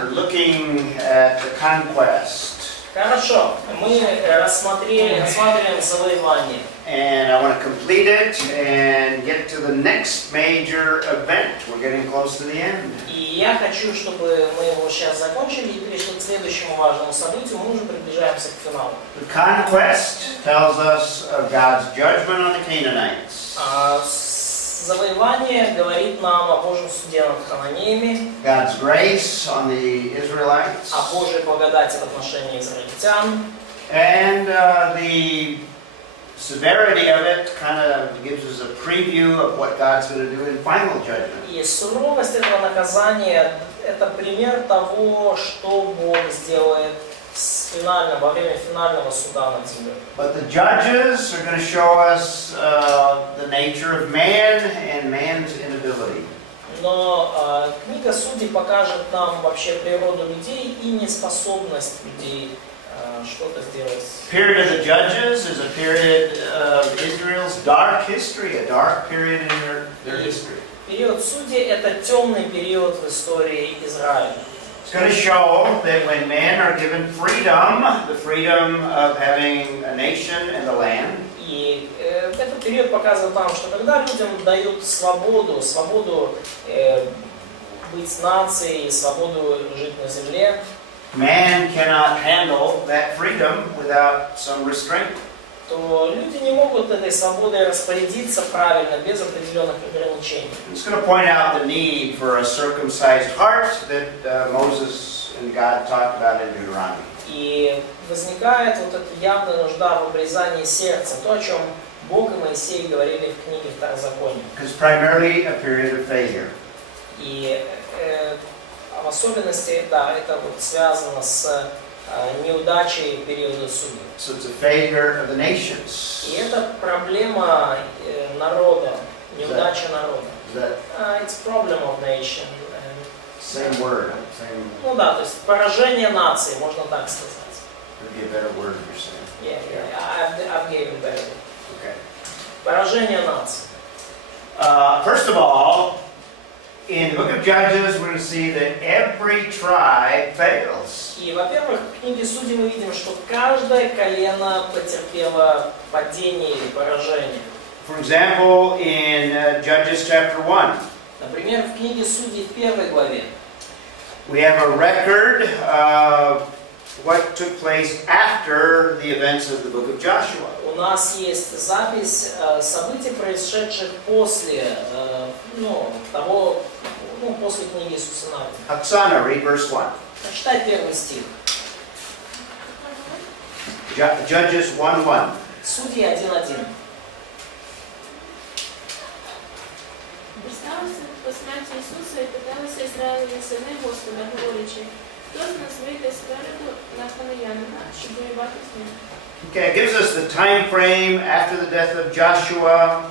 We're looking at the conquest. Хорошо, мы рассматриваем завоевание. And I want to complete it and get to the next major event. We're getting close to the end. И я хочу, чтобы мы его сейчас закончили и перешли к следующему важному событию. Мы уже приближаемся к финалу. The conquest tells us of God's judgment on the Canaanites. Завоевание говорит нам о Божьем суде над хананеями, God's grace on the Israelites. о Божьей благодати в отношении израильтян. And the severity of it kind of gives us a preview of what God's going to do in final judgment. И суровость этого наказания – это пример того, что Бог сделает во время финального суда над землей. But the judges are going to show us the nature of man and man's inability. Но книга Судей покажет нам вообще природу людей и неспособность людей что-то сделать. The period of the judges is a period of Israel's dark history, a dark period in their history. Период Судей – это темный период в истории Израиля. It's going to show that when men are given freedom, the freedom of having a nation and a land, И этот период показывает нам, что когда людям дают свободу быть нацией, свободу жить на земле, man cannot handle that freedom without some restraint. то люди не могут этой свободой распорядиться правильно, без определенных ограничений. It's going to point out the need for a circumcised heart that Moses and God talked about in Deuteronomy. И возникает вот эта явная нужда в обрезании сердца, то, о чем Бог и Моисей говорили в книге Второзакония. It's primarily a period of failure. И в особенности, да, это вот связано с неудачей периода суда. So it's a failure of the nations. И это проблема народа, неудача народа. Is that It's problem of nation. same word? Same. Ну да, то есть поражение нации, можно так сказать. Would be a better word you're saying. I've given better. Okay. Поражение нации. First of all, in the book of Judges, we're going to see that every tribe fails. И, во-первых, в книге Судей мы видим, что каждое колено потерпело падение или поражение. For example, in Judges chapter 1, Например, в книге Судей в 1 главе we have a record of what took place after the events of the book of Joshua. у нас есть запись событий, происшедших после после книги Иисуса Навина. Oksana, read verse 1. Прочитай 1 стих. Judges 1:1. Судьи 1:1. Приставився по смерті Ісуса і питалися Ізраїлеві сини Господа, говорячи, хто з нас вийде спереду на хананянина, щоб воювати з ним? Okay, it gives us the time frame after the death of Joshua.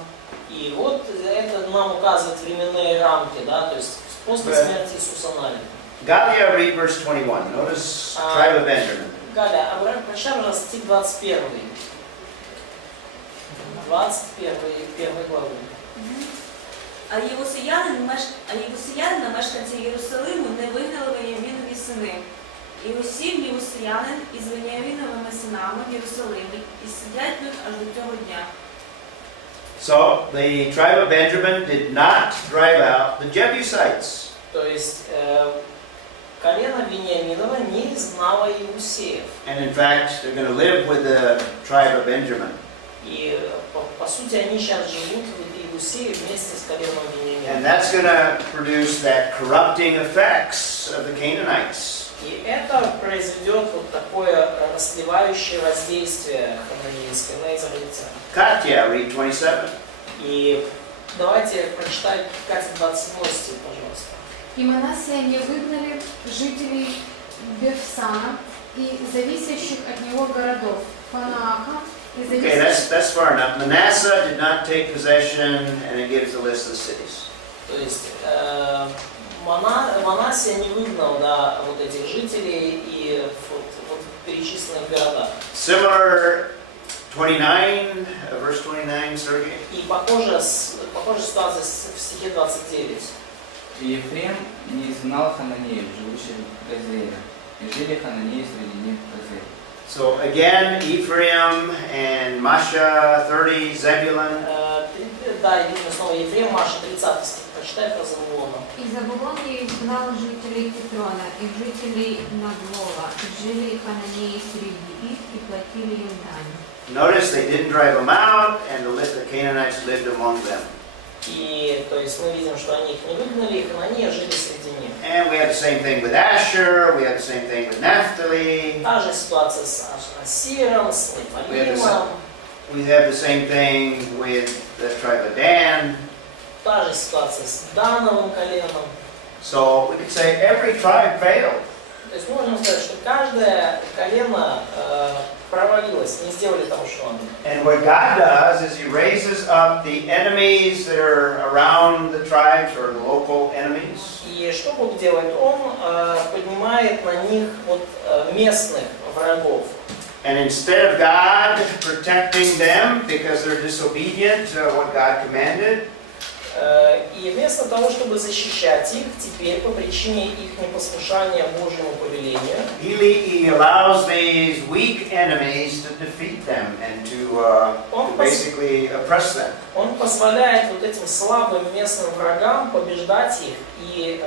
И вот это нам указывает временные рамки, да, то есть после смерти Иисуса Навина. Galia, read verse 21. Notice tribe of Benjamin. Галя, прочитай, пожалуйста, стих 21. 21 главу. А євусеянина, мешканці Єрусалиму, не вигнали Веніамінові сини. І усім євусеянин із Веніаміновими синами в Єрусалимі, і сидять тут аж до цього дня. So, the tribe of Benjamin did not drive out the Jebusites. То есть колено Вениаминова не изгнало Иусеев. And in fact, they're going to live with the tribe of Benjamin. И по сути они сейчас живут в Иусее вместе с коленом And Вениаминова. that's going to produce that corrupting effects of the Canaanites. И это произведет вот такое расливающее воздействие хананейское на израильтян. Katya, read 27. И давайте прочитаем Катя 27 стих, пожалуйста. И Манасия не выгнали жителей Бефсана и зависящих от него городов, Панааха и Okay, зависящих... that's far enough. Manasseh did not take possession, and it gives a list of cities. То есть Манасия не выгнал, да, вот этих жителей и вот перечисленных городах. Similar 29, verse 29, Sergey. И похожая ситуация в стихе 29. И Ефрем не изгнал хананеев, живущих в Газере, и жили хананеи среди них в Газере. So again, Ephraim and Masha 30, Zebulun. Да, видно снова Ефрем, Маша, 30 стих, прочитай про Завулона. И Забулон не изгнал жителей Китрона и жителей Наглова, и жили хананеи среди их и платили им дань. Notice they didn't drive them out, and the Canaanites lived among them. И, то есть, мы видим, что они их не выгнали, и хананеи жили среди них. And we have the same thing with Asher, we have the same thing with Naphtali. Та же ситуация с Асиром, с Лефаимом. We have the same thing with the tribe of Dan. Та же ситуация с Дановым коленом. So we could say every tribe failed. То есть можно сказать, что каждое колено провалилось, не сделали того, что надо. And what God does is He raises up the enemies that are around the tribes or the local enemies. И что Бог делает? Он поднимает на них вот местных врагов. And instead of God protecting them because they're disobedient to what God commanded, И вместо того, чтобы защищать их, теперь по причине их непослушания Божьему повелению, He allows these weak enemies to defeat them and to basically oppress them. Он позволяет вот этим слабым местным врагам побеждать их и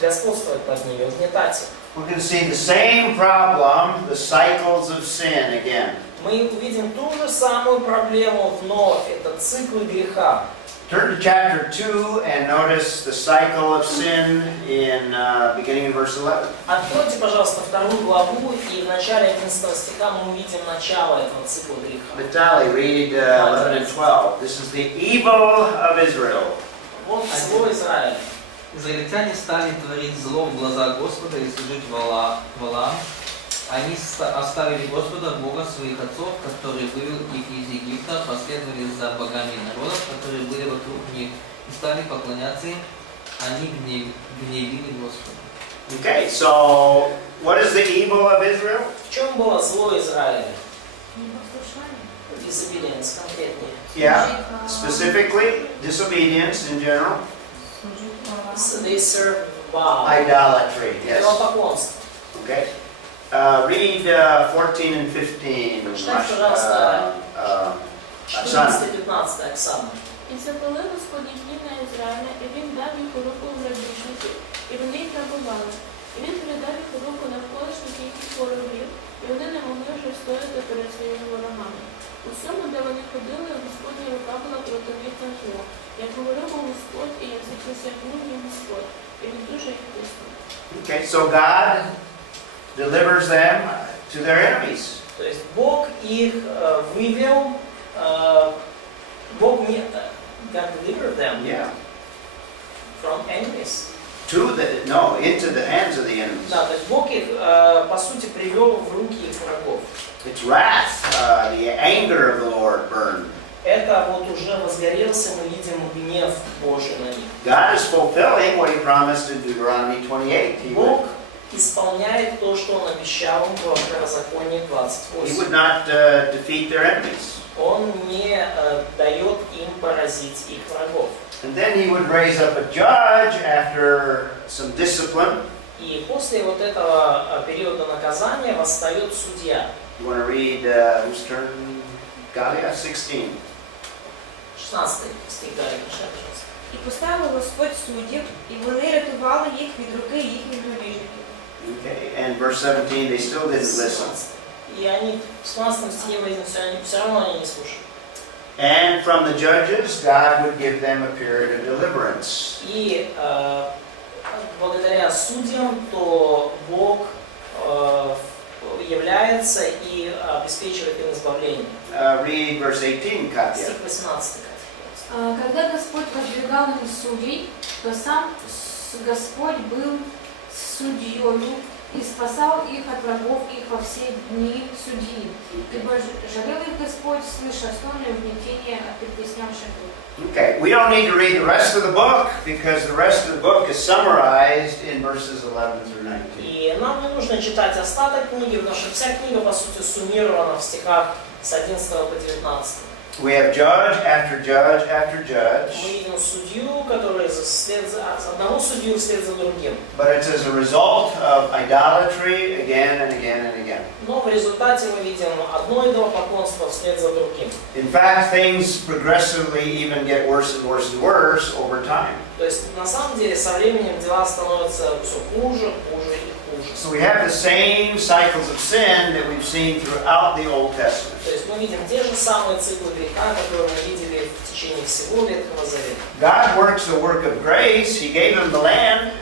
господствовать над ними, угнетать их. We're going to see the same problem, the cycles of sin again. Мы увидим ту же самую проблему вновь, это циклы греха. Turn to chapter 2 and notice the cycle of sin in beginning in verse 11. Откройте, пожалуйста, 2 главу, и в начале 11 стиха мы увидим начало этого цикла греха. Vitaly, read 11 and 12. This is the evil of Israel. Вот зло Израиля. Израильтяне стали творить зло в глазах Господа и служить валам. Они оставили Господа, Бога своих отцов, который вывел их из Египта, последовали за богами народов, которые были вокруг них, и стали поклоняться им. Они гневили Господа. Okay, so what is the evil of Israel? В чем было зло Израиля? Непослушание. Disobedience конкретнее. Yeah, specifically disobedience in general. So they serve Baal. Idolatry, yes. Идолопоклонство. Okay. Read 14 and 15. Читай, пожалуйста, Оксана. 14-15, Оксана. І запалив Господь гнів на Ізраїля, і він дав їх у руку грабіжників, і вони їх грабували. І він передав їх у руку навколишніх їхніх ворогів, і вони не могли вже стояти перед своїми ворогами. У всьому, де вони ходили, Господня рука була проти них на зло. Як говорив Господь, і як заприсягнув їм Господь, і він дуже їх тиснув. Okay, so God delivers them to their enemies. То есть Бог их вывел, Бог не... God delivered them Yeah. from enemies. Into the hands of the enemies. Да, то есть Бог их, по сути, привел в руки их врагов. It's wrath, the anger of the Lord burned. Это вот уже возгорелся, мы видим гнев Божий на них. God is fulfilling what He promised in Deuteronomy 28. He Бог исполняет то, что Он обещал им в Второзаконии would 28. not defeat their enemies. Он не дает им поразить их врагов. And then He would raise up a judge after some discipline. И после вот этого периода наказания восстает судья. You want to read whose turn? Galia 16. 16 стих, да, прочитай, пожалуйста. І поставив Господь суддів, і вони рятували їх від руки їхніх грабіжників. Okay, and verse 17, they still didn't listen. И они в 16 стихе мы видим, все равно они не слушают. And from the judges, God would give them a period of deliverance. И благодаря судьям, то Бог является и обеспечивает им избавление. Read verse 18, Katya. Стих 18. Когда Господь воздвигал им судей, то сам Господь был судьёю и спасал их от врагов их во все дни судьи. Ибо жалел их Господь, слыша стоны и угнетения от притеснявших их. Okay, we don't need to read the rest of the book because the rest of the book is summarized in verses 11 through 19. И нам не нужно читать остаток книги, потому что вся книга, по сути, суммирована в стихах с 11 по 19. We have judge after judge after judge, Мы видим судью, который вслед за одного судью вслед за другим. but it's as a result of idolatry again and again and again. Но в результате мы видим одно идолопоклонство вслед за другим. In fact, things progressively even get worse and worse and worse over time. То есть на самом деле со временем дела становятся все хуже, хуже и хуже. So we have the same cycles of sin that we've seen throughout the Old Testament. То есть мы видим те же самые циклы греха, которые мы видели в течение всего Ветхого Завета. God works the work of grace. He gave them the land,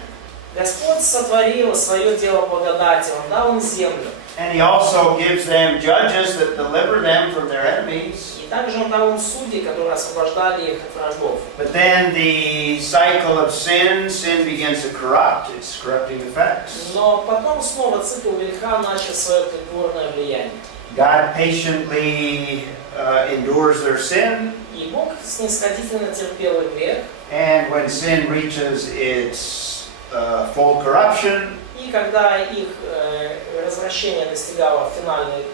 Господь сотворил свое дело благодати, Он дал им землю. and He also gives them judges that deliver them from their enemies. И также Он дал им судей, которые освобождали их от врагов. But then the cycle of sin begins to corrupt. It's corrupting effects. Но потом снова цикл греха начал свое тлетворное влияние. God patiently endures their sin, И Бог снисходительно терпел их грех, and when sin reaches its full corruption, и когда их развращение достигало финальной,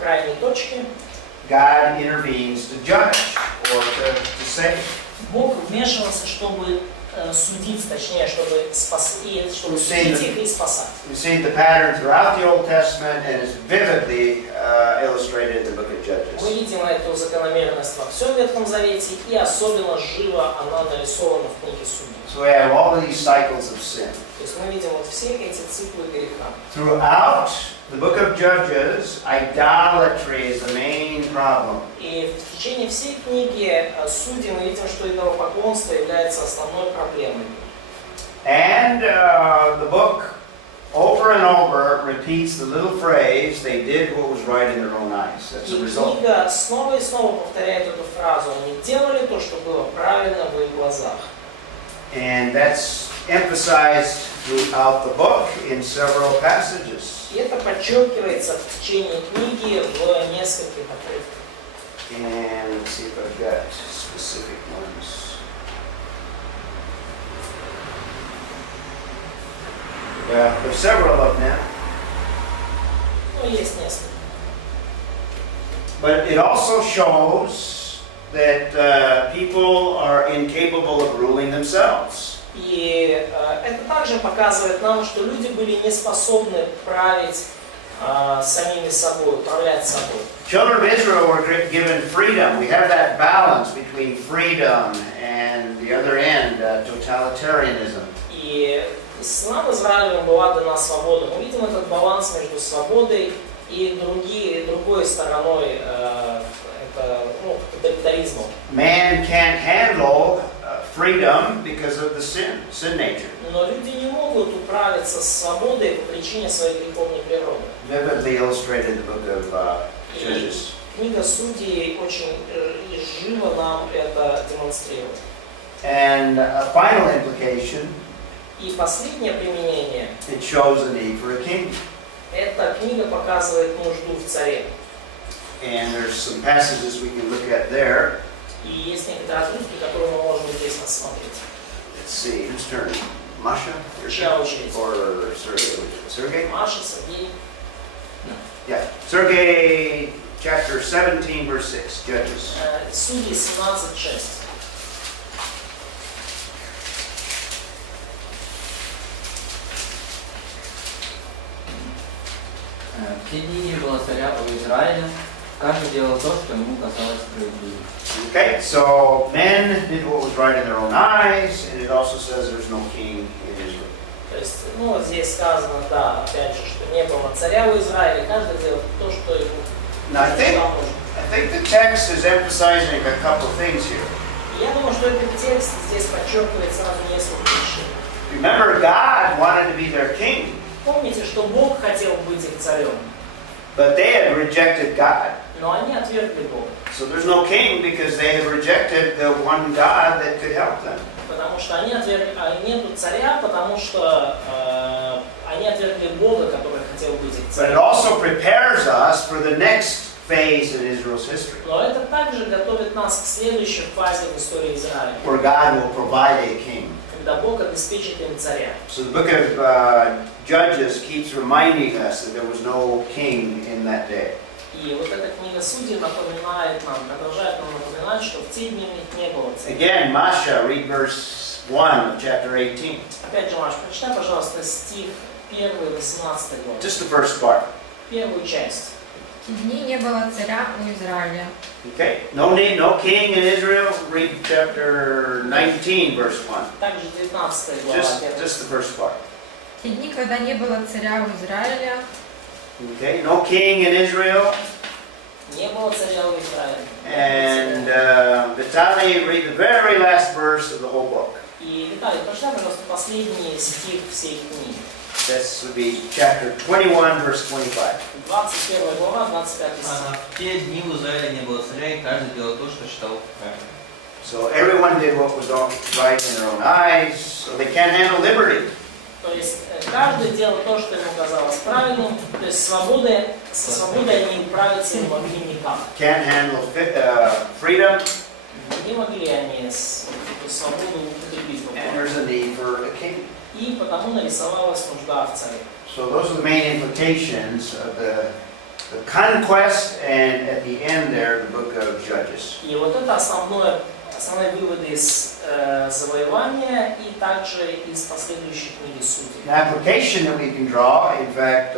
крайней точки, God intervenes to judge or to save. Бог вмешивался, чтобы судить, точнее, чтобы спасти, чтобы судить их и спасать. We see the pattern throughout the Old Testament, and it's vividly illustrated in the book of Judges. Мы видим эту закономерность во всем Ветхом Завете, и особенно живо она нарисована в книге Судей. So we have all of these cycles of sin. То есть мы видим вот все эти циклы греха. Throughout the book of Judges, idolatry is the main problem. И в течение всей книги Судей мы видим, что идолопоклонство является основной проблемой. And the book over and over repeats the little phrase, they did what was right in their own eyes. That's the И result. книга снова и снова повторяет эту фразу: они делали то, что было правильно в их глазах. And that's emphasized throughout the book in several passages. И это подчеркивается в течение книги в нескольких отрывках. And let's see if I've got specific ones. Yeah, there's several of them. Ну, есть несколько. But it also shows that people are incapable of ruling themselves. И это также показывает нам, что люди были не способны править самими собой, управлять собой. Children of Israel were given freedom. We have that balance between freedom and the other end, totalitarianism. И нам, Израилю, была дана свобода. Мы видим этот баланс между свободой и другой стороной тоталитаризма. Man can't handle freedom because of the sin nature. Но люди не могут управиться с свободой по причине своей греховной природы. Vividly illustrated in the book of Judges. И книга Судей очень живо нам это демонстрирует. And a final implication, И последнее применение. it shows the need for a king. Эта книга показывает нужду в царе. And there's some passages we can look at there. И есть некоторые отрывки, которые мы можем здесь рассмотреть. Let's see, whose turn? Masha? Your Чья turn? очередь? Or Sergey? Sergey? Маша, Сергей. Yeah. Sergey, chapter 17, verse 6, Judges. Судьи 17:6. В те дни не было царя у Израиля, каждый делал то, что ему казалось справедливым. Okay, so men did what was right in their own eyes, and it also says there's no king in Israel. То есть, здесь сказано, да, опять же, что не было царя в Израиле, каждый делал то, что ему Now, I think нужно. the text is emphasizing a couple things here. Я думаю, что этот текст здесь подчеркивает сразу несколько вещей. Remember, God wanted to be their king, Помните, что Бог хотел быть их царем, but they had rejected God. но они отвергли Бога. So there's no king because they had rejected the one God that could help them. Потому что они нету царя, потому что они отвергли Бога, который хотел быть их But it царем. also prepares us for the next phase in Israel's history, Но это также готовит нас к следующей фазе в истории Израиля, where God will provide a king. когда Бог обеспечит им царя. So the book of Judges keeps reminding us that there was no king in that day. И вот эта книга Судей напоминает нам, продолжает нам напоминать, что в те дни у них не было царя. Again, Masha, read verse 1 of chapter 18. Опять же, Маш, прочитай, пожалуйста, стих 1, 18 главы. Just the first part. Первую часть. В те дни не было царя у Израиля. Okay. No need, no king in Israel. Read chapter 19, verse 1. Также 19 глава. Just the first part. В те дни, когда не было царя у Израиля, Okay. No king in Israel. Не было царя у Израиля. And Vitaly, read the very last verse of the whole book. И, Виталий, прочитай, пожалуйста, последний стих всей книги. This would be chapter 21, verse 25. 21 глава, 25 стих. В те дни в Израиле не было царя, и каждый делал то, что считал правильным. So everyone did what was right in their own eyes, so they can't handle liberty. То есть каждый делал то, что ему казалось правильным, то есть со свободой они управиться не могли никак. Can't handle freedom, Не могли они эту свободу употребить. and there's a need for a king. И потому нарисовалась нужда в царе. So those are the main implications of the conquest, and at the end there, the book of Judges. И вот это основные выводы из завоевания и также из последующей книги Судей. An application that we can draw, in fact,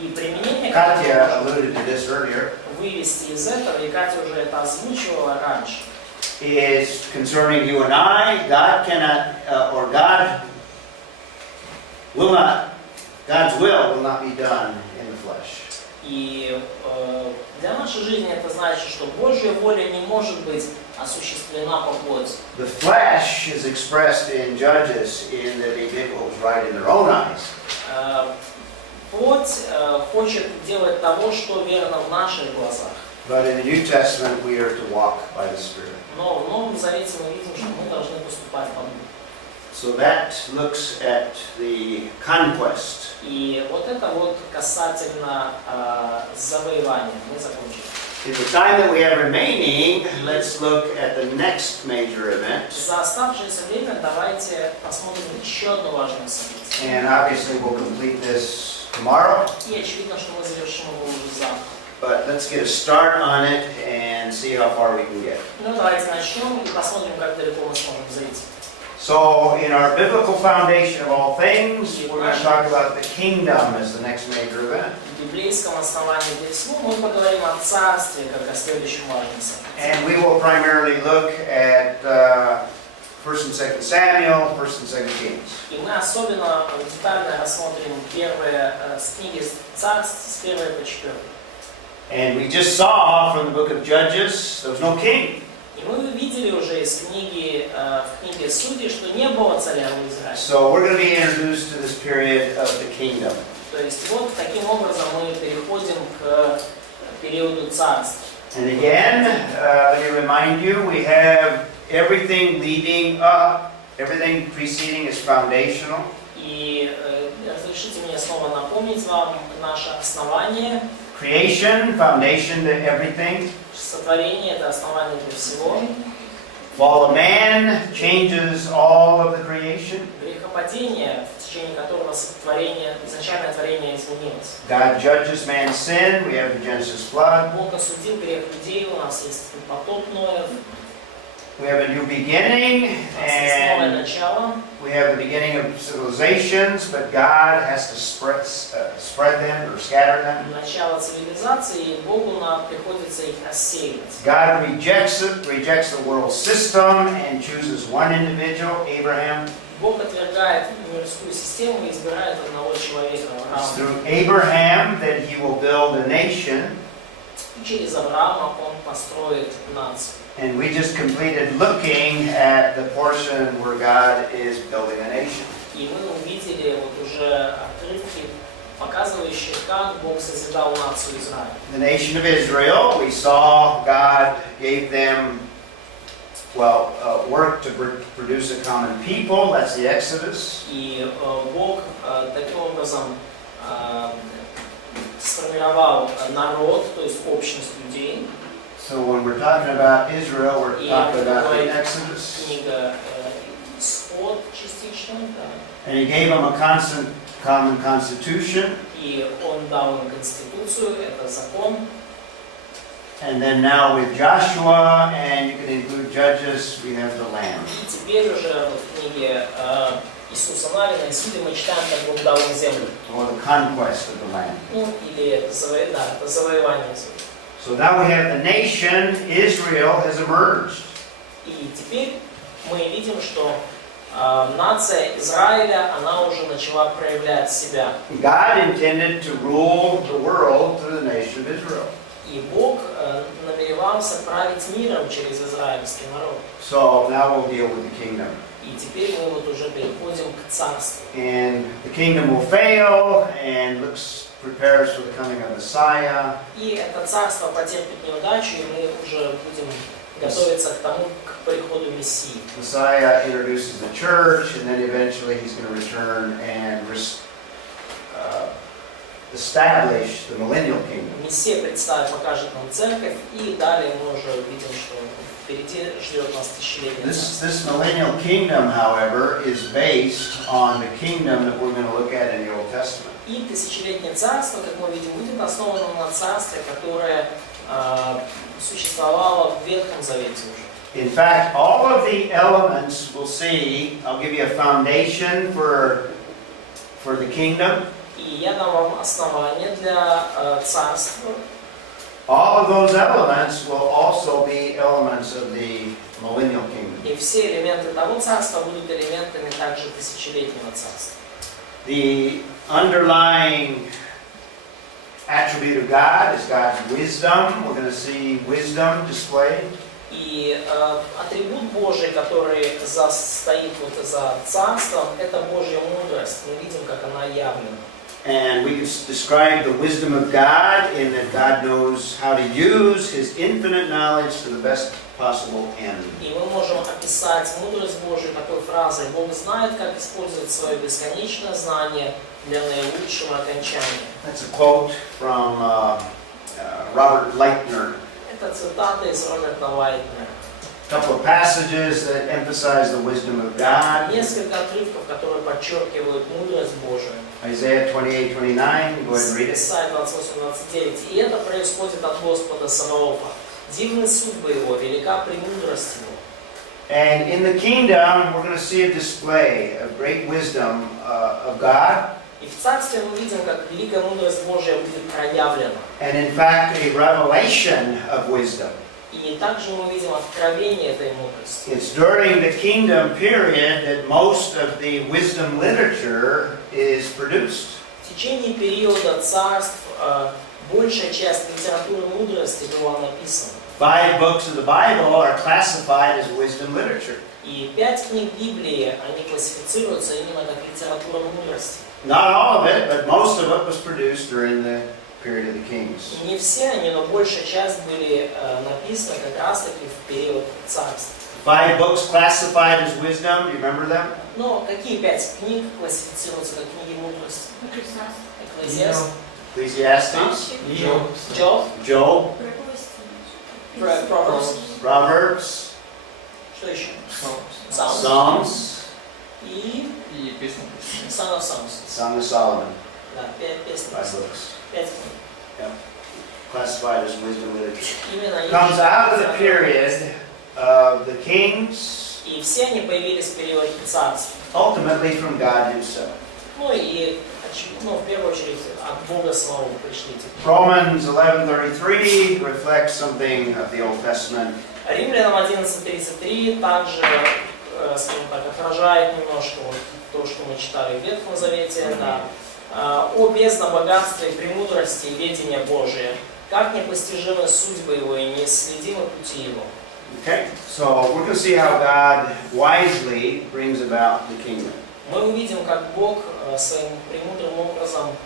И применение, Katya которое можно alluded to this earlier, вывести из этого, и Катя уже это озвучивала раньше, is concerning you and I. God cannot, or God will not, God's will not be done in the flesh. И для нашей жизни это значит, что Божья воля не может быть осуществлена по плоти. The flesh is expressed in Judges in that they did what was right in their own eyes. Плоть хочет делать того, что верно в наших глазах. But in the New Testament, we are to walk by the Spirit. Но в Новом Завете мы видим, что мы должны поступать по Духу. So that looks at the conquest. И вот это вот касательно завоевания. Мы закончили. In the time that we have remaining, let's look at the next major event. За оставшееся время давайте посмотрим еще одно важное событие. And obviously we'll complete this tomorrow. И очевидно, что мы завершим его уже завтра. But let's get a start on it and see how far we can get. Ну давайте начнем и посмотрим, как далеко мы сможем зайти. So, in our biblical foundation of all things, we're going to talk about the kingdom as the next major event. В библейском основании для всего мы поговорим о царстве, как о следующем важном событии. And we will primarily look at 1 and 2 Samuel, 1 and 2 Kings. И мы особенно детально рассмотрим первые с книги Царств с 1 по 4. And we just saw from the book of Judges, there was no king. И мы видели уже из книги, в книге Судей, что не было царя у Израиля. So we're going to be introduced to this period of the kingdom. То есть вот таким образом мы переходим к периоду царств. And again, let me remind you, we have everything leading up, everything preceding is foundational. И разрешите мне снова напомнить вам наше основание. Creation, foundation to everything. Сотворение – это основание для всего. Fall of man changes all of the creation. Грехопадение, в течение которого сотворение, изначальное творение изменилось. God judges man's sin. We have the Genesis flood. Бог осудил грех людей, у нас есть потоп Ноев, We have a new beginning, у нас есть новое and начало. we have the beginning of civilizations, but God has to spread them or scatter them. Начало цивилизации, и Богу нам приходится их рассеивать. God rejects the world system and chooses one individual, Abraham. Бог отвергает мирскую систему и избирает одного человека, It's Авраама. through Abraham that he will build a nation. И через Авраама он построит нацию. And we just completed looking at the portion where God is building a nation. И мы увидели вот уже отрывки, показывающие, как Бог созидал нацию Израиля. The nation of Israel, we saw God gave them, work to produce a common people. That's the Exodus. И Бог таким образом сформировал народ, то есть общность людей. So when we're talking about Israel, we're И talking about the говорит Exodus. книга Исход частично, да. And he gave them a common constitution. И он дал им конституцию, это закон. And then now with Joshua, and you can include Judges, we have the Lamb. И теперь уже в книге Иисуса Навина и Судей мы читаем, как Бог дал им землю. Or the conquest of the Lamb. Ну, или это завоевание земли. So now we have the nation, Israel, has emerged. И теперь мы видим, что нация Израиля, она уже начала проявлять себя. God intended to rule the world through the nation of Israel. И Бог намеревался править миром через израильский народ. So now we'll deal with the kingdom. И теперь мы вот уже переходим к царству. And the kingdom will fail and prepares for the coming of Messiah. И это царство потерпит неудачу, и мы уже будем готовиться к тому, к приходу Мессии. Messiah introduces the church, and then eventually he's going to return and establish the millennial kingdom. Мессия покажет нам церковь, и далее мы уже видим, что впереди ждет нас тысячелетие царство. This millennial kingdom, however, is based on the kingdom that we're going to look at in the Old Testament. И тысячелетнее царство, как мы видим, будет основано на царстве, которое существовало в Ветхом Завете уже. In fact, all of the elements we'll see, I'll give you a foundation for the kingdom. И я дам вам основание для царства. All of those elements will also be elements of the millennial kingdom. И все элементы того царства будут элементами также тысячелетнего царства. The underlying attribute of God is God's wisdom. We're going to see wisdom displayed. И атрибут Божий, который стоит вот за царством, это Божья мудрость. Мы видим, как она явлена. And we can describe the wisdom of God in that God knows how to use His infinite knowledge to the best possible end. И мы можем описать мудрость Божию такой фразой: Бог знает, как использовать свое бесконечное знание для наилучшего окончания. That's a quote from Robert Lightner. Это цитата из Роберта Лайтнера. A couple of passages that emphasize the wisdom of God. Несколько отрывков, которые подчеркивают мудрость Божию. Isaiah 28:29. Go ahead and read it. Исайя 28:29. И это происходит от Господа Саваофа. Дивны судьбы Его, велика премудрость Его. And in the kingdom, we're going to see a display of great wisdom of God. И в царстве мы видим, как великая мудрость Божия будет проявлена. And in fact, a revelation of wisdom. И также мы видим откровение этой мудрости. It's during the kingdom period that most of the wisdom literature is produced. В течение периода царств большая часть литературы мудрости была написана. 5 books of the Bible are classified as wisdom literature. И 5 книг Библии, они классифицируются именно как литература мудрости. Not all of it, but most of it was produced during the period of the kings. Не все они, но большая часть были написаны как раз таки в период царств. 5 books classified as wisdom, do you remember them? Но какие 5 книг классифицируются как книги мудрости? Экклезиаст, Ecclesiastes, Job, Проповеди. Proverbs, что еще? Psalms. Psalms, И И песни. Song of Songs. Song of Solomon. Да, 5 песен. 5 books 5 книг. classified as wisdom literature. Именно они Comes out of the period of the kings, и все они появились в период царств. ultimately from God Himself. Ну и в первую очередь от Бога самого пришли. Romans 11:33 reflects something of the Old Testament. Римлянам 11:33 также, скажем так, отражает немножко вот то, что мы читали в Ветхом Завете, да. О бездна богатства и премудрости и ведения Божия, как непостижимы судьбы Его и неисследимы пути Его. Okay, so we're going to see how God wisely brings about the kingdom. Мы увидим, как Бог своим премудрым образом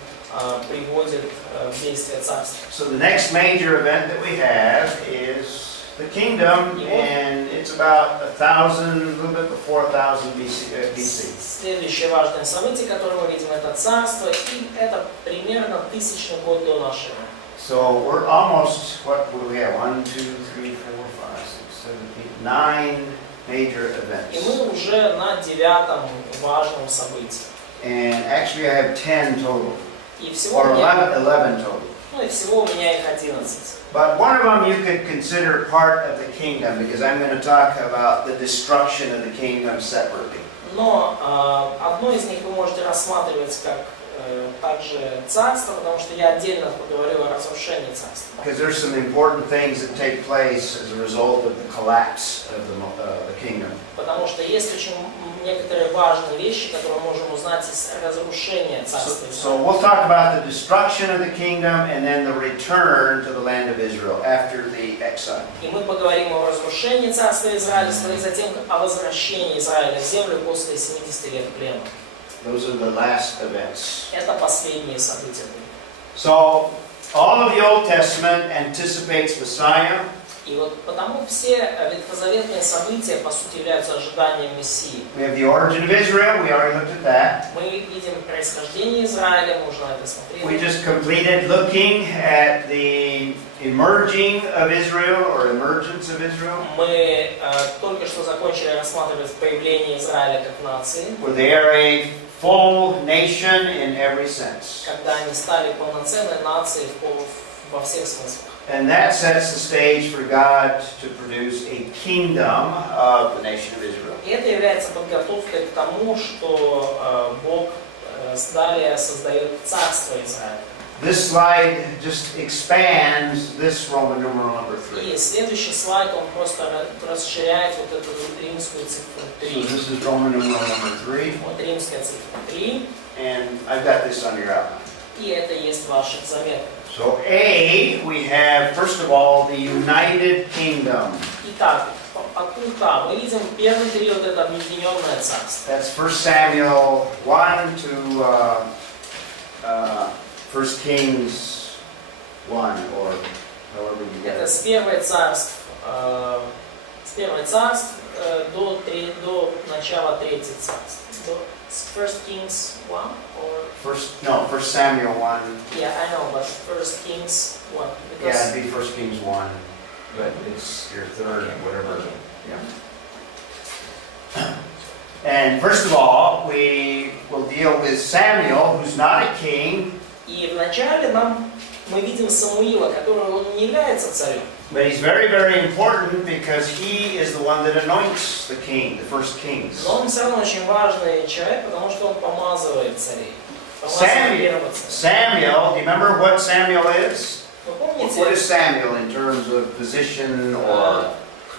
приводит в действие царство. So the next major event that we have is the kingdom, and it's about 1,000, a little bit before 1000 BC. Следующее важное событие, которое мы видим, это царство, и это примерно 1000 год до нашего. So we're almost, what do we have? 1, 2, 3, 4, 5, 6, 7, 8, 9 major И events. мы уже на 9-м важном событии. And actually I have 10 total, И всего or у меня, 11 total. ну и всего у меня их 11. But one of them you could consider part of the kingdom, because I'm going to talk about the destruction of the kingdom separately. Но одно из них вы можете рассматривать как также царство, потому что я отдельно поговорю о разрушении царства. Because there's some important things that take place as a result of the collapse of the kingdom. Потому что есть очень некоторые важные вещи, которые мы можем узнать из разрушения царства. So we'll talk about the destruction of the kingdom and then the return to the land of Israel after the exile. И мы поговорим о разрушении царства Израильского и затем о возвращении Израиля в землю после 70 лет плена. Those are the last events. Это последние события. So all of the Old Testament anticipates Messiah. И вот потому все ветхозаветные события, по сути, являются ожиданием Мессии. We have the origin of Israel. We already looked at that. Мы видим происхождение Израиля, мы уже на это смотрели. We just completed looking at the emerging of Israel or emergence of Israel. Мы только что закончили рассматривать появление Израиля как нации, Where they are a full nation in every sense. когда они стали полноценной нацией во всех смыслах. And that sets the stage for God to produce a kingdom of the nation of Israel. И это является подготовкой к тому, что Бог далее создает царство Израиля. This slide just expands this Roman numeral number 3. И следующий слайд, он просто расширяет вот эту римскую цифру So 3. this is Roman numeral number 3, Вот римская цифра 3, and I've got this on your outline. и это есть в ваших заметках. So A, we have, first of all, the United Kingdom. Итак, от пункта мы видим первый период, это объединенное царство. That's 1 Samuel 1 to 1 Kings 1, or however you get Это it. с первой царств до начала третьей царств. С 1 Kings 1 or 1 Samuel 1. yeah, I know, but 1 Kings 1 Yeah, because it'd be 1 Kings 1, but it's your third, whatever. Okay. Yeah. And first of all, we will deal with Samuel, who's not a king, И вначале мы видим Самуила, который он не является царем. but he's very, very important because he is the one that anoints the king, the first kings. Но он все равно очень важный человек, потому что он помазывает царей. Помазывает первого царя. Samuel, do you remember what Samuel is? Вы What помните, is Samuel in terms of position or...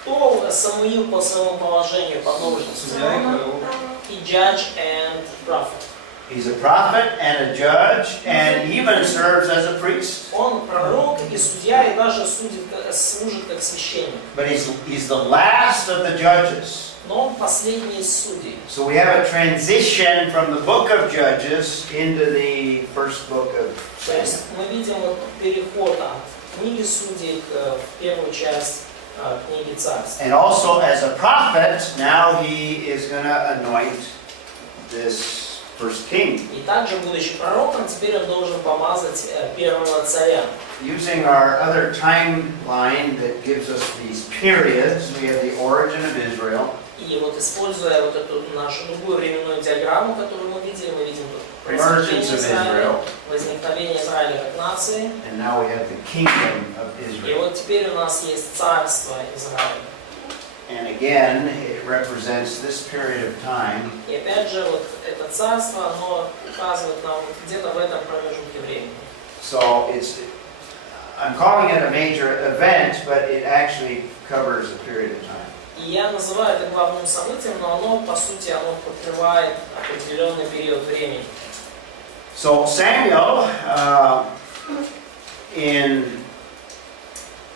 кто Самуил по своему положению, по должности? Судья и пророк. И judge and prophet. He's a prophet and a judge and even serves as a priest. Он пророк и судья, и даже служит как священник. But he's the last of the judges. Но он последний из судей. So we have a transition from the book of Judges into the first book of То есть Samuel. мы видим вот переход от книги судей к первую часть книги царств. And also as a prophet, now he is going to anoint this first king. И также, будучи пророком, теперь он должен помазать первого царя. Using our other timeline that gives us these periods, we have the origin of Israel. И вот используя вот эту нашу другую временную диаграмму, которую мы видим тут Emergence происхождение of Израиля, Israel. возникновение Израиля как нации. And now we have the kingdom of И Israel. вот теперь у нас есть царство Израиля. And again, it represents this period of time. И опять же, вот это царство, оно указывает нам где-то в этом промежутке времени. So I'm calling it a major event, but it actually covers a period of time. И я называю это главным событием, но оно, по сути, оно покрывает определенный период времени. So Samuel, in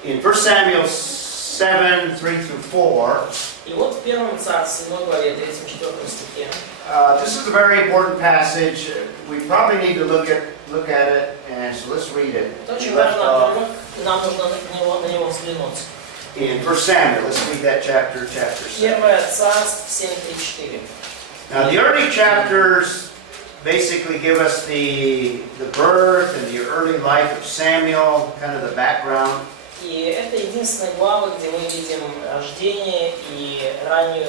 1 Samuel 7, 3 through 4, И вот в первом царстве, 7 главе, 3-4 стихе, this is a very important passage. We probably need to look at it, and so let's read it. это We очень left важный off отрывок, и нам нужно на него взглянуть. in 1 Samuel. Let's read that chapter 7. Первое царство 7:3-4. Now the early chapters basically give us the birth and the early life of Samuel, kind of the background. И это единственная глава, где мы видим рождение и ранние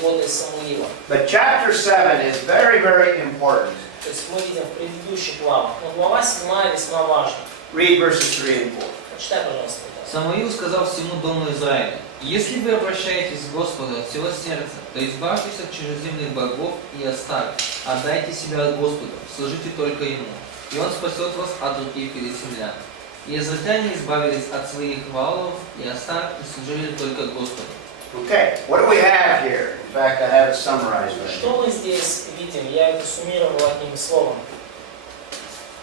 годы Самуила. But chapter 7 is very, very important. То есть мы видим в предыдущих главах. Но глава 7 весьма важна. Read verses 3 and 4. Прочитай, пожалуйста. Самуил сказал всему дому Израиля: «Если вы обращаетесь к Господу от всего сердца, то избавьтесь от чужеземных богов и оставь. Отдайте себя Господу, служите только Ему, и Он спасет вас от руки филистимлян». И израильтяне избавились от своих валов и остав и служили только Господу. Okay, what do we have here? In fact, I have it summarized right Что мы здесь видим? Я это суммировал одним словом.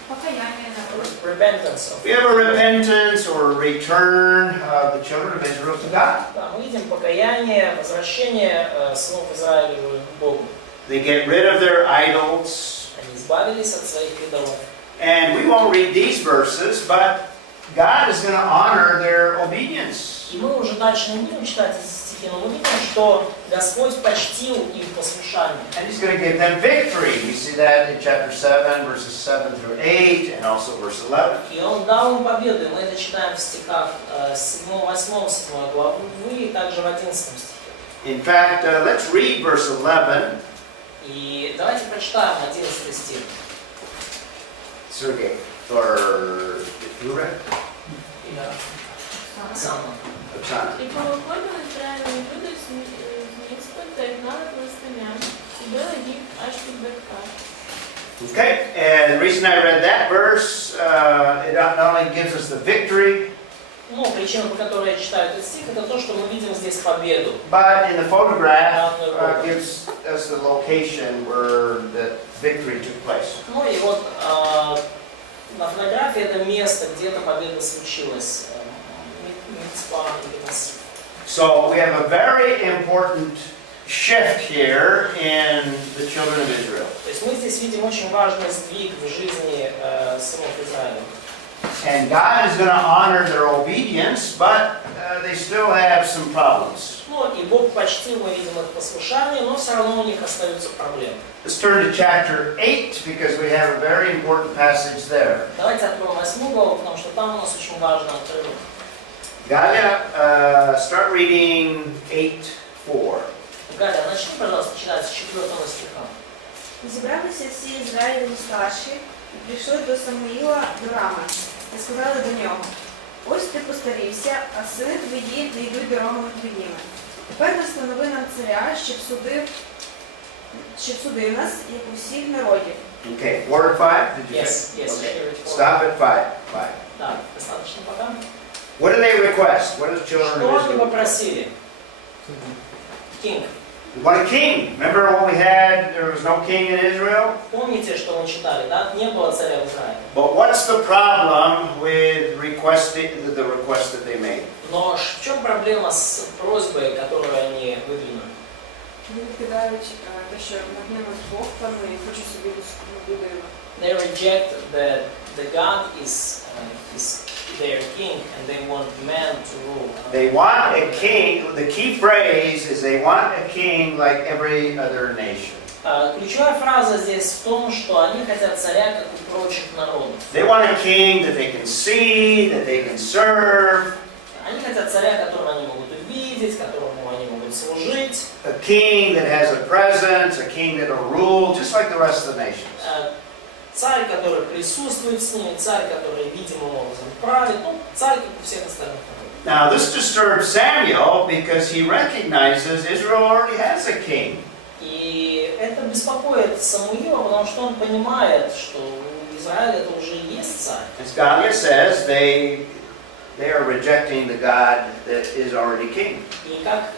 Покаяние, наоборот. Repentance. We have a repentance or a return of the children of Israel to God. Да, мы видим покаяние, возвращение сынов Израилевых к Богу. They get rid of their idols. Они избавились от своих идолов. And we won't read these verses, but God is going to honor their obedience. И мы уже дальше не будем читать эти стихи, но мы видим, что Господь почтил их послушание. And He's going to give them victory. We see that in chapter 7, verses 7 through 8, and also verse 11. И Он дал им победу. Мы это читаем в стихах 7, 8, 7 главы, и также в 11 стихе. In fact, let's read verse 11. И давайте прочитаем 11 стих. Sergey, or Yura? Сам. Oksana. І повиходили Ізраїлеві люди з Міцпи та гнали филистимлян, і били їх аж під Бетка. Okay, and the reason I read that verse, it not only gives us the victory, Ну, причина, по которой я читаю этот стих, это то, что мы видим здесь победу. but in the photograph gives us the location where the victory took place. Ну и вот на фотографии это место, где эта победа случилась. Мицпа или Масив. So we have a very important shift here in the children of Israel. То есть мы здесь видим очень важный сдвиг в жизни сынов Израиля. And God is going to honor their obedience, but they still have some problems. Ну и Бог почтил, мы видим их послушание, но все равно у них остаются проблемы. Let's turn to chapter 8 because we have a very important passage there. Давайте откроем 8 главу, потому что там у нас очень важный отрывок. Galia, start reading 8:4. Галя, начни, пожалуйста, читать с 4 стиха. Зібралися всі Ізраїлеві старші і прийшли до Самуїла до Рами і сказали до нього: «Ось ти постарівся, а сини твої не йдуть дорогами твоїми. Тепер настанови нам царя, щоб судив нас, як у всіх народів». Okay, 4 or 5? Did you Yes, finish? yes, Okay. chapter 4. Stop at 5. 5. Да, достаточно пока. What do they request? What do the children Что of они Israel request? попросили? King. We want a king. Remember when we had, there was no king in Israel? Помните, что мы читали, да? Не было царя в Израиле. But what's the problem with requesting the request that they made? Но в чем проблема с просьбой, которую они выдвинули? Вони відкидають те, що над ними Бог панує, і хочуть собі людину. They reject that the God is their king and they want man to rule. They want a king. The key phrase is they want a king like every other nation. Ключевая фраза здесь в том, что они хотят царя, как у прочих народов. They want a king that they can see, that they can serve. Они хотят царя, которого они могут увидеть, которому они могут служить. A king that has a presence, a king that will rule, just like the rest of the nations. Царь, который присутствует с ними, царь, который видимым образом правит, ну, царь, как у всех остальных народов. Now this disturbs Samuel because he recognizes Israel already has a king. И это беспокоит Самуила, потому что он понимает, что у Израиля это уже есть царь. As Galia says, they are rejecting the God that is already king. И как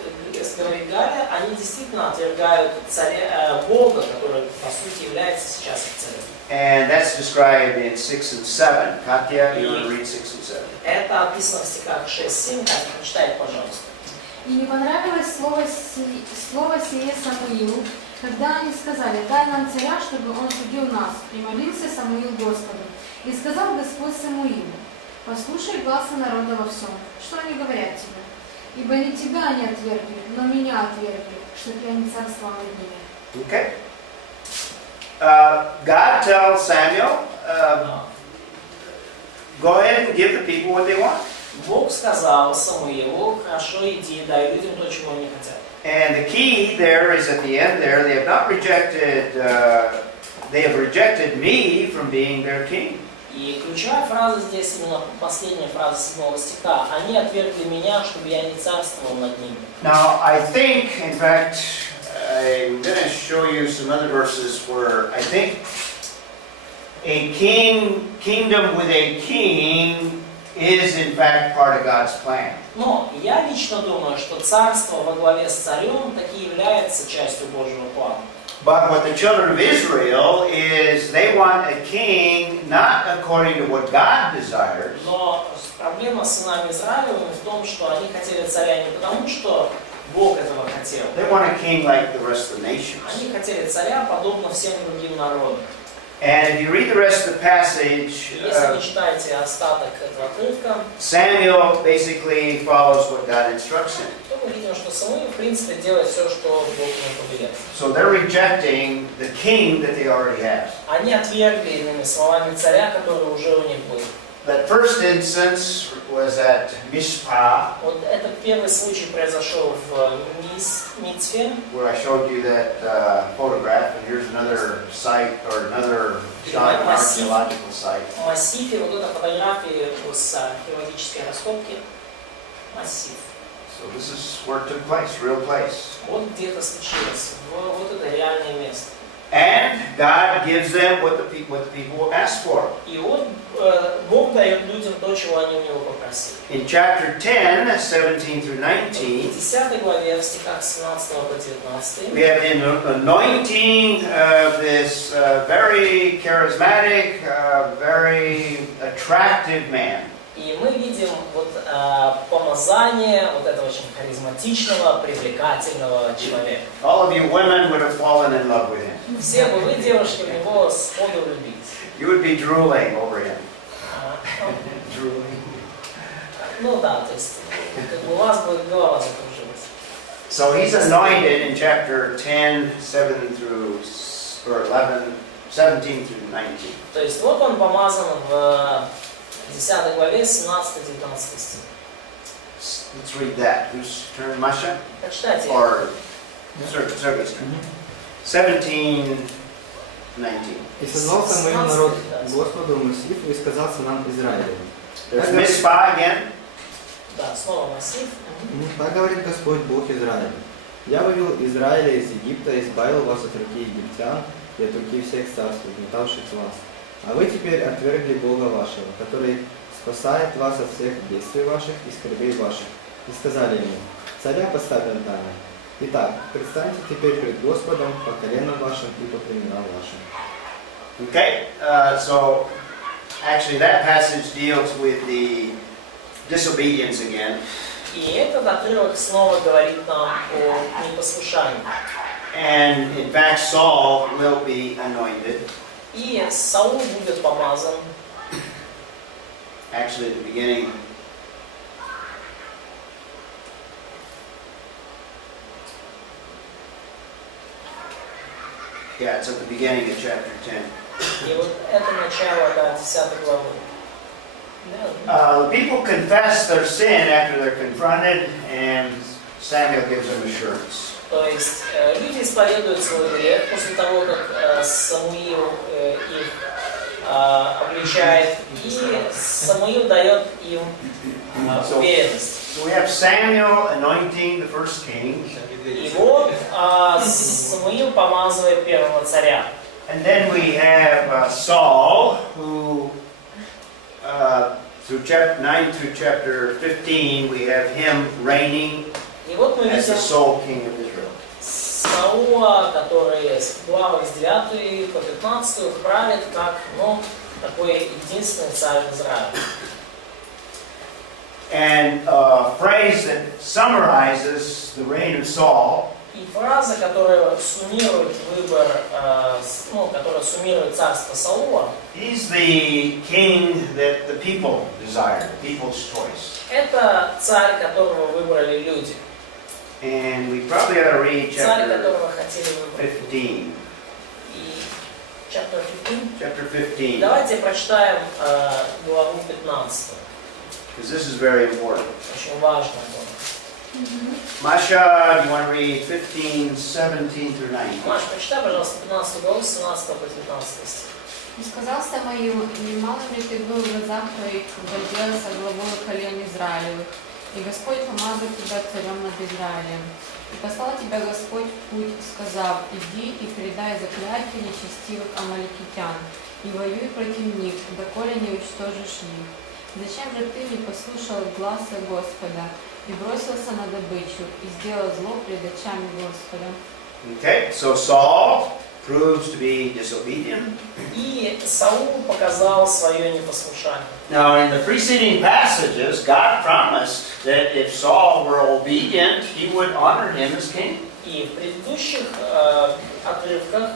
говорит Галя, они действительно отвергают царя, Бога, который по сути является сейчас их царем. And that's described in 6 and 7. Katya, you want to read 6 and 7? Это описано в стихах 6-7, Катя, прочитай, пожалуйста. И не понравилось слово сие Самуилу, когда они сказали: «Дай нам царя, чтобы он судил нас». И молился Самуил Господу. И сказал Господь Самуилу: «Послушай гласа народа во всем, что они говорят тебе. Ибо не тебя они отвергли, но меня отвергли, чтоб я не царствовал над ними». Okay. God tells Samuel, go ahead and give the people what they want. Bог сказал Самуилу: хорошо, иди, дай людям то, чего они хотят. And the key there is at the end there, they have not rejected, they have rejected me from being their king. И ключевая фраза здесь, именно последняя фраза 7 стиха. «Они отвергли меня, чтобы я не царствовал над ними». Now, I think, in fact, I'm going to show you some other verses where I think a kingdom with a king is in fact part of God's plan. Но я лично думаю, что царство во главе с царем таки является частью Божьего плана. But what the children of Israel is, they want a king not according to what God desires, Но проблема с сынами Израилевыми в том, что они хотели царя не потому, что Бог этого хотел. they want a king like the rest of the nations. Они хотели царя, подобно всем другим народам. And if you read the rest of the passage, Если вы читаете остаток этого отрывка, Samuel basically follows what God instructs him. то мы видим, что Самуил, в принципе, делает все, что Бог ему повелел. So they're rejecting the king that they already have. Они отвергли, иными словами, царя, который уже у них был. That first instance was at Mizpah, Вот этот первый случай произошел в Мицве, where I showed you that photograph, and here's another site or another shot of an archaeological site. в массиве, вот эта фотография с археологической раскопки, массив. So this is where it took place, real place. Вот где это случилось, вот это реальное место. And God gives them what the people asked for. И вот Бог дает людям то, чего они у него попросили. In chapter 10, 17 through В 19, 10 главе, в стихах 17 по 19, we have the anointing of this very charismatic, very attractive man. и мы видим вот помазание вот этого очень харизматичного, привлекательного человека. All of you women would have fallen in love with him. Все бы вы, девушки, в него сходу влюбились. You would be drooling over him. Ну, ну да, то есть как бы у вас будет голова закружилась. So he's anointed in chapter 10, 7 through, or 11, 17 through 19. То есть вот он помазан в 10 главе, 17-19 стих. Let's read that. Whose turn, Masha? Прочитайте. Or Sergey's turn. 17, 19. «И созвал Самуил народ Господу Массив и сказал сынам Израилевым». There's Mizpah again. Да, снова массив. Так говорит Господь Бог Израиля. Я вывел Израиля из Египта, избавил вас от руки египтян и от руки всех царств, угнетавших вас. А вы теперь отвергли Бога вашего, который спасает вас от всех бедствий ваших и скорбей ваших. И сказали ему: царя поставь над нами. Итак, предстаньте теперь пред Господом по коленам вашим и по племенам вашим. Okay, so actually that passage deals with the disobedience again. И этот отрывок снова говорит нам о непослушании. And in fact, Saul will be anointed. И Саул будет помазан. Actually, at the beginning, yeah, it's at the beginning of chapter 10. И вот это начало, да, 10 главы. The people confess their sin after they're confronted, and Samuel gives them assurance. То есть люди исповедуют свой грех после того, как Самуил их обличает, и Самуил дает им уверенность. So we have Samuel anointing the first king. И вот Самуил помазывает первого царя. And then we have Saul, who through chapter 9 through chapter 15, we have him reigning И вот мы as the видим sole king of Israel. Саула, который с главы с 9 по 15 правит как, такой единственный царь в Израиле. And a phrase that summarizes the reign of Saul И фраза, которая суммирует выбор, которая суммирует царство Саула, he's the king that the people desired, the people's choice. это царь, которого выбрали люди. And we probably ought to read Царь, chapter которого хотели выбрать. 15. И chapter 15. Chapter 15. Давайте прочитаем главу 15. Because this is very important. Очень важно. Masha, do you want to read 15, 17 through 19? Маш, прочитай, пожалуйста, 15 главу, с 17 по 19 стих. И сказал Самуил: «Немало ли ты был в глазах твоих, когда делался главою колен Израилевых, и Господь помазал тебя царем над Израилем. И послал тебя Господь в путь, сказав: иди и передай заклятие нечестивых амаликитян, и воюй против них, доколе не уничтожишь их. Зачем же ты не послушал гласа Господа и бросился на добычу, и сделал зло пред очами Господа?» Okay, so Saul proves to be disobedient. И Саул показал свое непослушание. Now, in the preceding passages, God promised that if Saul were obedient, he would honor him as king. И в предыдущих отрывках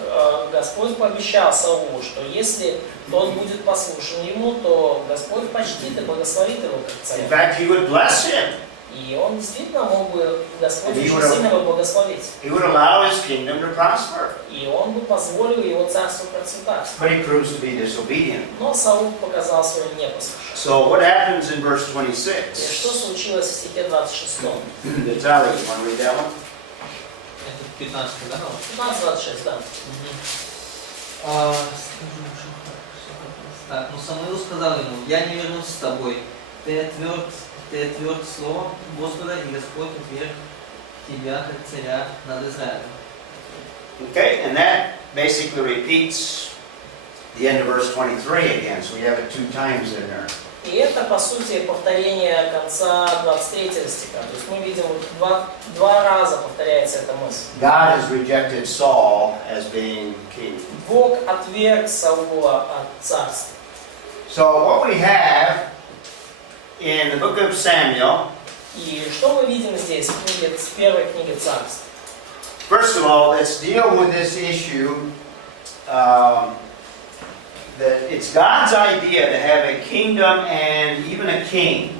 Господь пообещал Саулу, что если тот будет послушен ему, то Господь почтит и благословит его как In царя. fact, he would bless him. И он действительно мог бы, Господь И очень его- сильно его благословить. He would allow his kingdom to prosper. И он бы позволил его царству процветать. But he proves to be disobedient. Но Саул показал свое непослушание. So what happens in verse И 26? что случилось в стихе 26? Vitaly, you want to read that one? Это 15, да? 15-26, да. Так, ну Самуил сказал ему: «Я не вернусь с тобой. Ты отверг слово Господа, и Господь отверг тебя как царя над Израилем». Okay, and that basically repeats the end of verse 23 again. So we have it 2 times in there. И это, по сути, повторение конца 23 стиха. То есть мы видим, два раза повторяется эта мысль. God has rejected Saul as being king. Бог отверг Саула от царства. So what we have in the book of Samuel, И что мы видим здесь, в первой книге Царств? first of all, let's deal with this issue that it's God's idea to have a kingdom and even a king.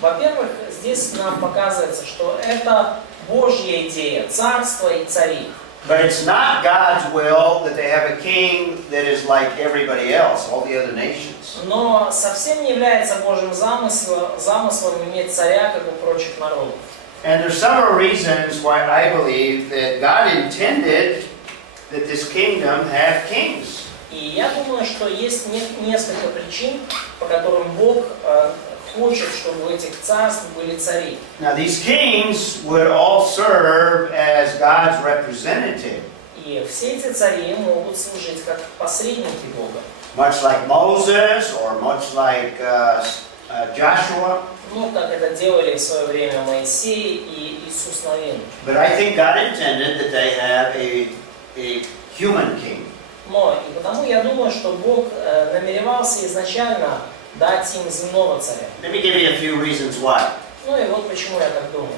Во-первых, здесь нам показывается, что это Божья идея, царство и цари. But it's not God's will that they have a king that is like everybody else, all the other nations. Но совсем не является Божьим замыслом иметь царя, как у прочих народов. And there's several reasons why I believe that God intended that this kingdom have kings. И я думаю, что есть несколько причин, по которым Бог хочет, чтобы у этих царств были цари. Now these kings would all serve as God's representative, И все эти цари могут служить как посредники Бога. much like Moses or much like Joshua. Ну, как это делали в свое время Моисей и Иисус Навин. But I think God intended that they have a human king. Но и потому я думаю, что Бог намеревался изначально дать им земного царя. Let me give you a few reasons why. Ну и вот почему я так думаю.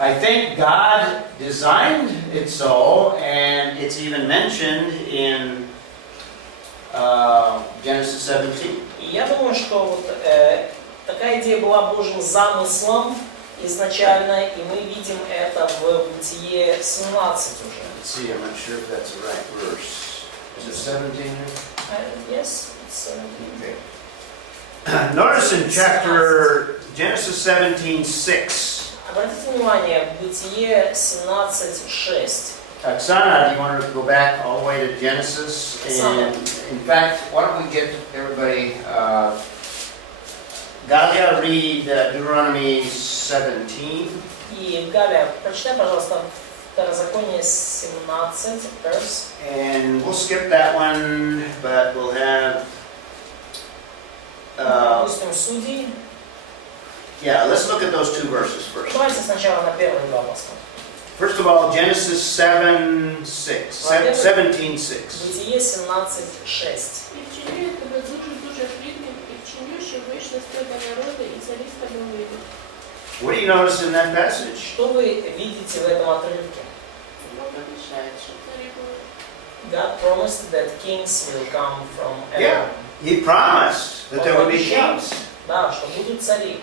I think God designed it so, and it's even mentioned in Genesis 17. И я думаю, что вот, такая идея была Божьим замыслом изначально, и мы видим это в Бытие 17 уже. Let's see, I'm not sure if that's the right verse. Is it 17 here? Yes, it's 17. Okay. Notice in Genesis 17:6. Обратите внимание, Бытие 17:6. Oksana, do you want to go back all the way to Genesis? Oksana. And in fact, why don't we get everybody, Galia, read Deuteronomy 17. И, Галя, прочитай, пожалуйста, Второзаконие 17, verse. And we'll skip that one, but we'll have, Допустим, Судей. yeah, let's look at those 2 verses first. Давайте сначала на первые два посмотрим. First of all, Genesis 17:6. Бытие 17:6. І вчиню я тебе дуже плідним, і вчиню, що вийшли з тебе народи, і царі з тебе вийдуть. What do you notice in that passage? Что вы видите в этом отрывке? Бог обіцяє, що царі будуть. God promised that kings will come from Yeah. Abraham. He promised that there would be Обещал, kings. да, что будут цари.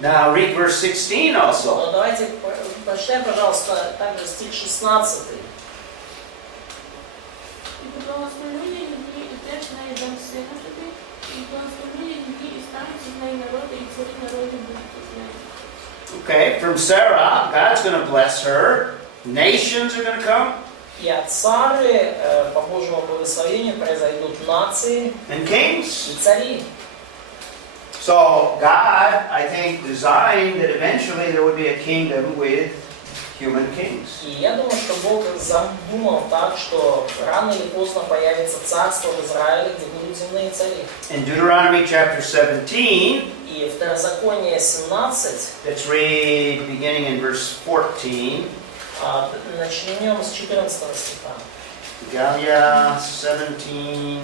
Now read verse 16 also. Но давайте прочитаем, пожалуйста, также стих 16. І благословлю я її, і теж неї дам сина тобі, і благословлю я її, і стануть із неї народи, і царі народів будуть із неї. Okay, from Sarah, God's going to bless her. Nations are going to come. И от Сары по Божьему благословению произойдут нации and kings. и цари. So God, I think, designed that eventually there would be a kingdom with human kings. И я думаю, что Бог задумал так, что рано или поздно появится царство в Израиле, где будут земные цари. In Deuteronomy chapter 17, И Второзаконие 17, let's read beginning in verse 14. начнем с 14 стиха. Галия 17,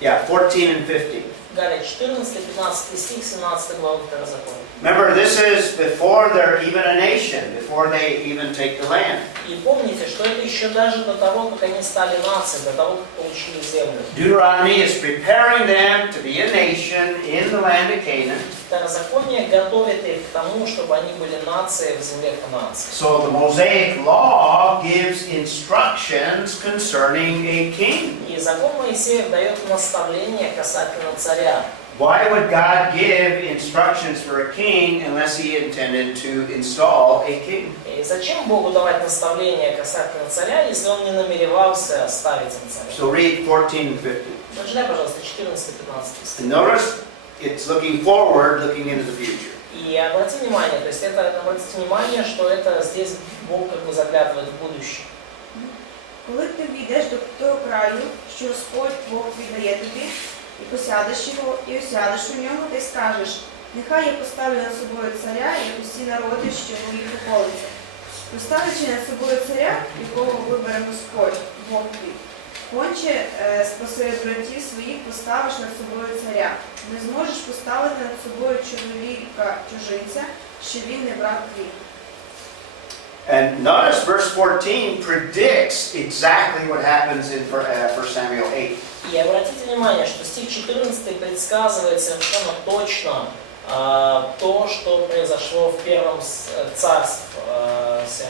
14 and 15. Галия 14, 15 стих, 17 глава Второзакония. Remember, this is before they're even a nation, before they even take the land. И помните, что это еще даже до того, как они стали нацией, до того, как получили землю. Deuteronomy is preparing them to be a nation in the land of Canaan. Второзаконие готовит их к тому, чтобы они были нацией в земле ханаанской. So the Mosaic law gives instructions concerning a king. И закон Моисеев дает наставление касательно царя. Why would God give instructions for a king unless he intended to install a king? И зачем Богу давать наставления касательно царя, если он не намеревался ставить им царя? So read 14 and 15. Прочитай, пожалуйста, 14-15 стих. And notice it's looking forward, looking into the future. И обрати внимание, то есть обратите внимание, что это здесь Бог как бы заглядывает в будущее. Коли ти війдеш до того краю, що Господь Бог віддає тобі, і посядеш його, і осядеш у ньому, ти скажеш, нехай я поставлю над собою царя, як усі народи, що в моїх околицях. Поставлячи над собою царя, якого вибере Господь, Бог твій, конче спосеред братів своїх поставиш над собою царя. Не зможеш поставити над собою чоловіка чужинця, що він не брат твій. And notice verse 14 predicts exactly what happens in 1 Samuel 8. И обратите внимание, что стих 14 предсказывает совершенно точно то, что произошло в первом царстве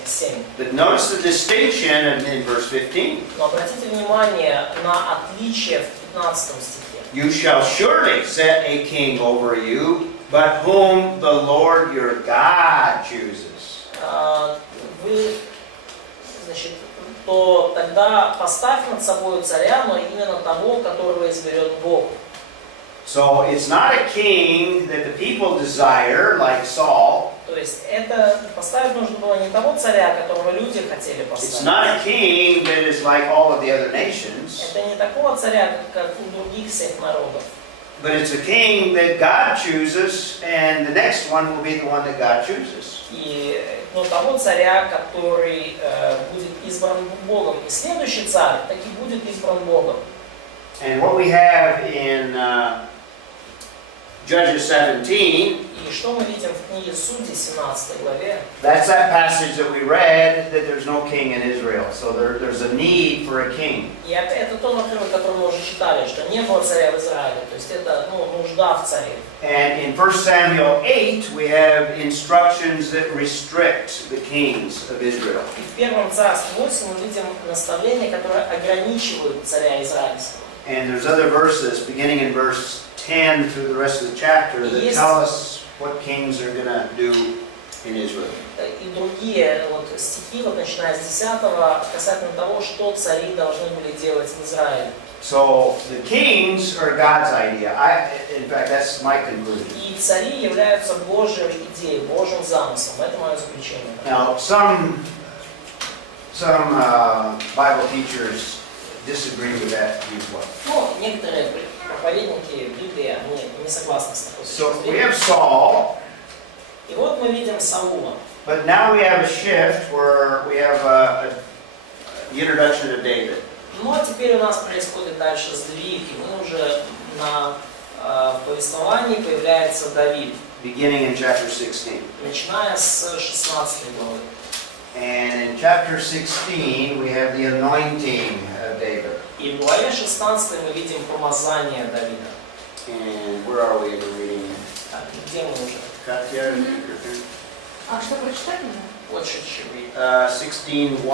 7. But notice the distinction in verse 15. Но обратите внимание на отличие в 15 стихе. You shall surely set a king over you, but whom the Lord your God chooses. Вы, значит, то тогда поставь над собой царя, но именно того, которого изберет Бог. So it's not a king that the people desire, like Saul. То есть это поставить нужно было не того царя, которого люди хотели It's поставить. not a king that is like all of the other nations. Это не такого царя, как у других всех народов. But it's a king that God chooses, and the next one will be the one that God chooses. И того царя, который будет избран Богом. И следующий царь таки будет избран Богом. And what we have in Judges 17, И что мы видим в книге Судей, 17 главе? that's that passage that we read, that there's no king in Israel. So there's a need for a king. И это тот отрывок, который мы уже читали, что не было царя в Израиле. То есть это нужда в царе. And in 1 Samuel 8, we have instructions that restrict the kings of Israel. И в первом царстве 8 мы видим наставления, которые ограничивают царя израильского. And there's other verses, beginning in verse 10 through the rest of the chapter, that tell us what kings are going to do in Israel. И другие стихи, начиная с 10 касательно того, что цари должны были делать в Израиле. So the kings are God's idea. In fact, that's my conclusion. И цари являются Божьей идеей, Божьим замыслом. Это мое заключение. Now, some Bible teachers disagree with that viewpoint. Но некоторые проповедники Библии, они не согласны с такой So точкой we зрения. have Saul, И вот мы видим Саула. but now we have a shift where we have the introduction of David. Ну а теперь у нас происходит дальше сдвиг, и мы уже на повествовании появляется Давид, Beginning in chapter 16. начиная с 16 главы. And in chapter 16, we have the anointing of David. И в главе 16 мы видим помазание Давида. And where are we in the reading? Так, где мы уже? Katya? А что прочитать нужно? Вот чуть-чуть. 16:1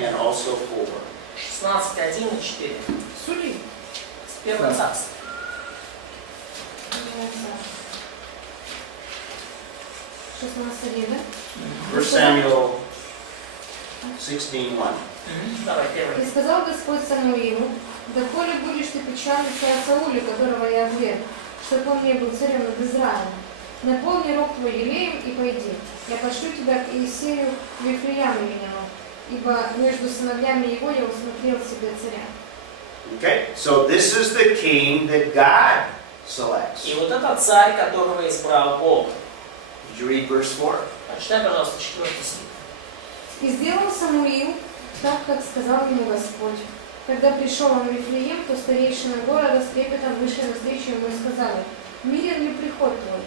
and also 4. 16:1 и 4. Судей? С первого царства. 16 лет, да? 1 Samuel 16:1. Давай, первый. И сказал Господь Самуилу: «Доколе будешь ты печалиться о Сауле, которого я вверг, чтобы он не был царем над Израилем? Наполни рог твой елеем и пойди. Я пошлю тебя к Иисею в Вифлеямовину, ибо между сыновьями его я усмотрел себе царя». Okay, so this is the king that God selects. И вот это царь, которого избрал Бог. Did you read verse 4? Прочитай, пожалуйста, 4 стих. «И сделал Самуил так, как сказал ему Господь. Когда пришел он в Вифлеем, то старейшина города с трепетом вышли навстречу ему и сказали: мирен ли приход твой?»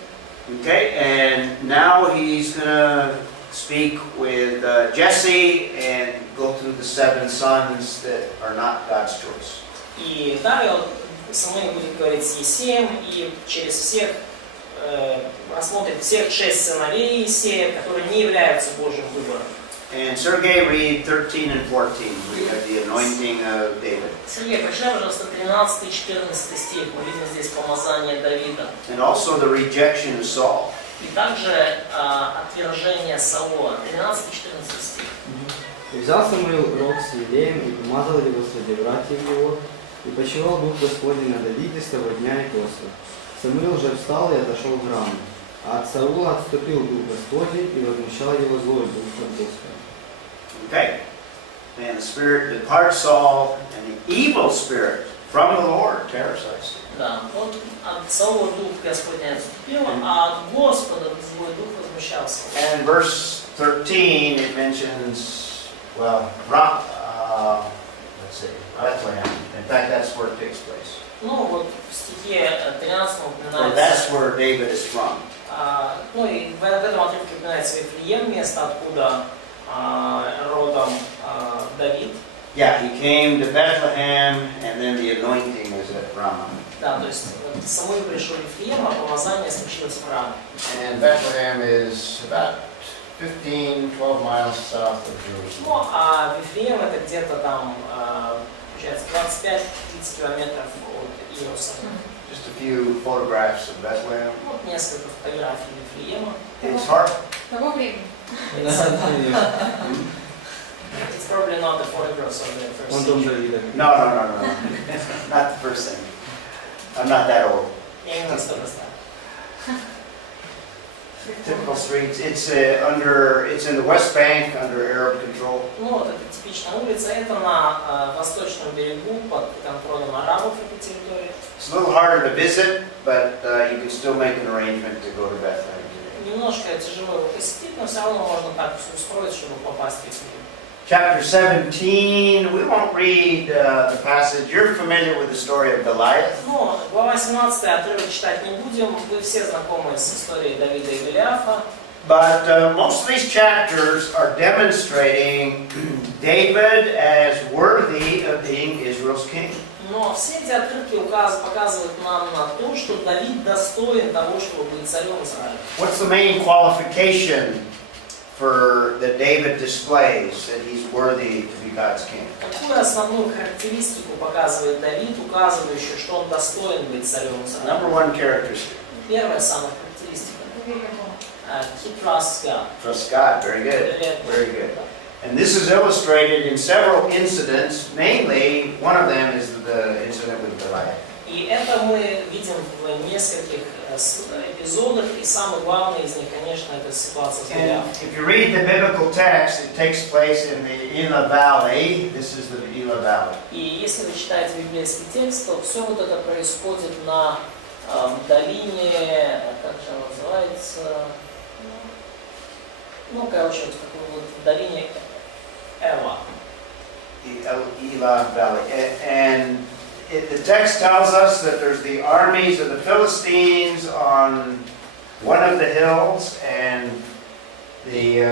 Okay, and now he's going to speak with Jesse and go through the 7 sons that are not God's choice. И далее Самуил будет говорить с Есеем и через всех рассмотрит всех 6 сыновей Есея, которые не являются Божьим выбором. And Sergey, read 13 and 14. We have the anointing of David. Сергей, прочитай, пожалуйста, 13 и 14 стих. Мы видим здесь помазание Давида. And also the rejection of Saul. И также отвержение Саула. 13 и 14 стих. И взял Самуил рог с елеем и помазал его среди братьев его, и почивал Дух Господень на Давиде с того дня и после. Самуил же встал и отошел в раму, а от Саула отступил Дух Господень, и возмущал его злой Дух от Господа. Okay? And the spirit departs Saul, and the evil spirit from the Lord terrorized him. Да, вот от Саула Дух Господня отступил, а от Господа злой Дух возмущался. And in verse 13 it mentions, well, let's see, Bethlehem. In fact, that's where it takes place. Ну вот в стихе 13 Well, that's упоминается, where David is from. ну и в этом отрывке упоминается Вифлеем, место, откуда родом Давид. Yeah, he came to Bethlehem, and then the anointing was at Ramah. Да, то есть Самуил пришел в Вифлеем, а помазание случилось в Раме. And Bethlehem is about 15-12 miles south of Jerusalem. Ну, а Вифлеем это где-то там, получается, 25-30 километров от Иерусалима. Just a few photographs of Bethlehem. Вот несколько фотографий Вифлеема. It's hard. Того времени. It's probably not the photographs of the first Он дом century. Давида. No. Not the first thing. I'm not that old. Я не настолько стар. Typical streets. It's in the West Bank under Arab control. Ну, вот это типичная улица. Это на восточном берегу под контролем арабов эта территория. It's a little harder to visit, but you can still make an arrangement to go to Bethlehem today. Немножко тяжело его посетить, но все равно можно так все устроить, чтобы попасть в Вифлеем. Chapter 17, we won't read the passage. You're familiar with the story of Goliath. Ну, глава 17 отрывок читать не будем. Вы все знакомы с историей Давида и Голиафа. But most of these chapters are demonstrating David as worthy of being Israel's king. Но все эти отрывки показывают нам на то, что Давид достоин того, чтобы быть царем Израиля. What's the main qualification that David displays that he's worthy to be God's king? Какую основную характеристику показывает Давид, указывающую, что он достоин быть царем Израиля? Number one characteristic. Первая самая характеристика. He trusts God. Trust God. Very good. Very good. And this is illustrated in several incidents. Mainly, one of them is the incident with Goliath. И это мы видим в нескольких эпизодах, и самый главный из них, конечно, это ситуация с And Голиафом. if you read the biblical text, it takes place in the Elah Valley. This is the Elah Valley. И если вы читаете библейский текст, то все вот это происходит на долине, как же она называется, ну, короче, вот такой вот в долине Эла. Elah Valley. And the text tells us that there's the armies of the Philistines on one of the hills and the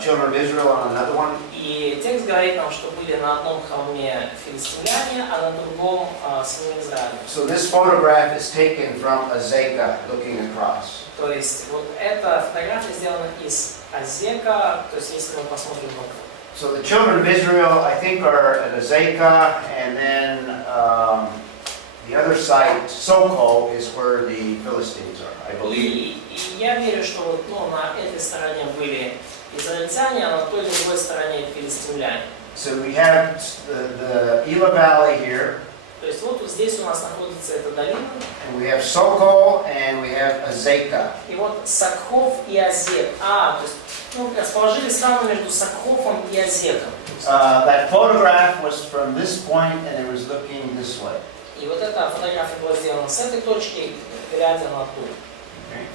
children of Israel on another one. И текст говорит нам, что были на одном холме филистимляне, а на другом сыны Израиля. So this photograph is taken from Azekah looking across. То есть вот эта фотография сделана из Азека, то есть если мы посмотрим вокруг. So the children of Israel, I think, are at Azekah, and then the other side, Soko, is where the Philistines are, I believe. И я верю, что вот, ну, на этой стороне были израильтяне, а на той другой стороне филистимляне. So we have the Elah Valley here, То есть вот здесь у нас находится эта долина, and we have Sokol, and we have Azekah. и вот Сакхов и Азек. То есть расположились там между Сакхофом и Азеком. That photograph was from this point, and it was looking this way. И вот эта фотография была сделана с этой точки, глядя на ту. Okay?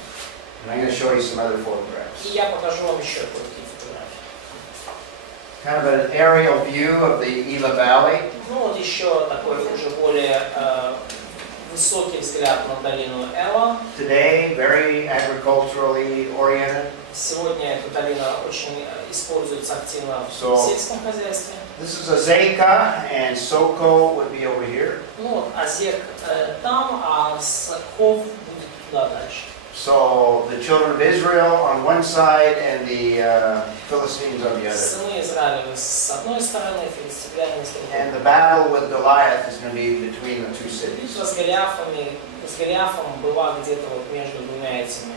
And I'm going to show you some other И photographs. я покажу вам еще кое-какие фотографии. Kind of an aerial view of the Elah Valley. Ну вот еще такой уже более высокий взгляд на долину Эла. Today, very agriculturally oriented. Сегодня эта долина очень используется активно в So, сельском хозяйстве. This is Azekah, and Sokol would be over here. Ну вот Азек там, а Сакхов будет туда дальше. So the children of Israel on one side and the Philistines on the other. Сыны Израиля с одной стороны, филистимляне с другой. And the battle with Goliath is going to be between the two cities. Битва с Голиафом была где-то вот между двумя этими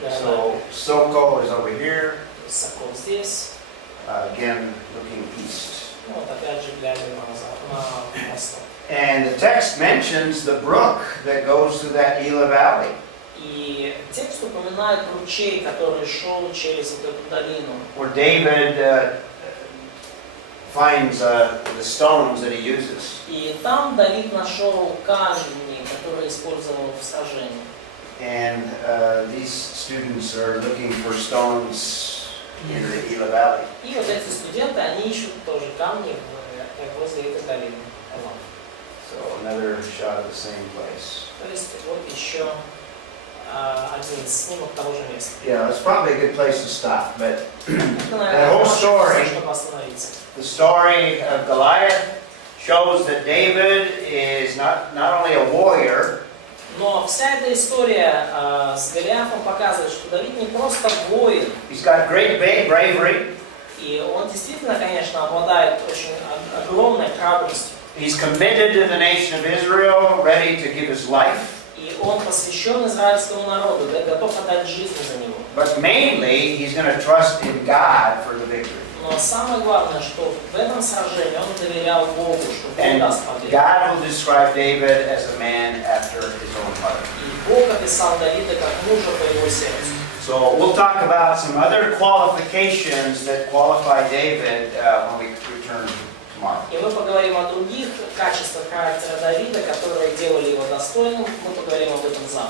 So городами. Sokol is over here, Сакхов здесь. again looking east. Ну вот опять же глядя на восток. And the text mentions the brook that goes through that Elah Valley. И текст упоминает ручей, который шел через вот эту долину. Where David finds the stones that he uses. И там Давид нашел камни, которые использовал в сражении. And these students are looking for stones in the Elah Valley. И вот эти студенты, они ищут тоже камни возле этой долины. So another shot of the same place. То есть вот еще один снимок того же места. Yeah, it's probably a good place to stop, but Это, That наверное, whole хорошее story- место, чтобы остановиться. the story of Goliath shows that David is not only a warrior, Но вся эта история с Голиафом показывает, что Давид не просто воин, he's got great bravery, и он действительно, конечно, обладает очень огромной храбростью. he's committed to the nation of Israel, ready to give his life, И он посвящен израильскому народу, да, готов отдать жизнь за него. but mainly he's going to trust in God for the victory. Но самое главное, что в этом сражении он доверял Богу, что Бог And даст победу. God will describe David as a man after his own heart. И Бог описал Давида как мужа по его сердцу. So we'll talk about some other qualifications that qualify David when we return tomorrow. И мы поговорим о других качествах характера Давида, которые делали его достойным. Мы поговорим об этом завтра.